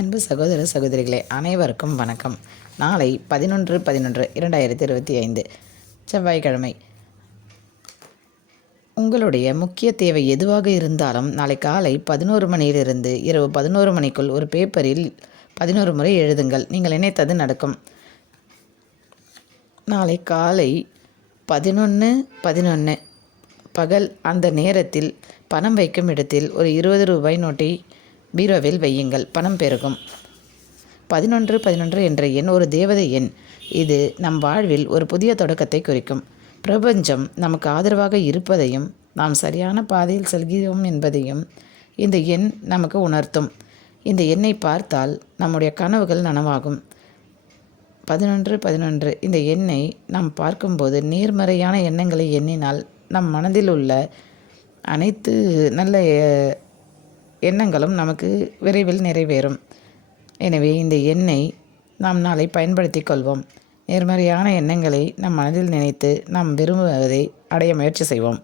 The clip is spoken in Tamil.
அன்பு சகோதர சகோதரிகளே அனைவருக்கும் வணக்கம். நாளை 11/11/2025 செவ்வாய்க்கிழமை. உங்களுடைய முக்கிய தேவை எதுவாக இருந்தாலும் நாளை காலை 11 மணியிலிருந்து இரவு 11 மணிக்குள் ஒரு பேப்பரில் 11 முறை எழுதுங்கள். நீங்கள் நினைத்தது நடக்கும். நாளை காலை 11:11 பகல் அந்த நேரத்தில் பணம் வைக்கும் இடத்தில் ஒரு 20 ரூபாய் நோட்டை பீரோவில் வையுங்கள். பணம் பெருகும். 11:11 என்ற எண் ஒரு தேவதை எண். இது நம் வாழ்வில் ஒரு புதிய தொடக்கத்தை குறிக்கும். பிரபஞ்சம் நமக்கு ஆதரவாக இருப்பதையும் நாம் சரியான பாதையில் செல்கிறோம் என்பதையும் இந்த எண் நமக்கு உணர்த்தும். இந்த எண்ணை பார்த்தால் நம்முடைய கனவுகள் நனவாகும். 11:11 இந்த எண்ணை நாம் பார்க்கும்போது நேர்மறையான எண்ணங்களை எண்ணினால் நம் மனதில் உள்ள அனைத்து நல்ல எண்ணங்களும் நமக்கு விரைவில் நிறைவேறும். எனவே இந்த எண்ணை நாம் நாளை பயன்படுத்தி கொள்வோம். நேர்மறையான எண்ணங்களை நம் மனதில் நினைத்து நாம் விரும்புவதை அடைய முயற்சி செய்வோம்.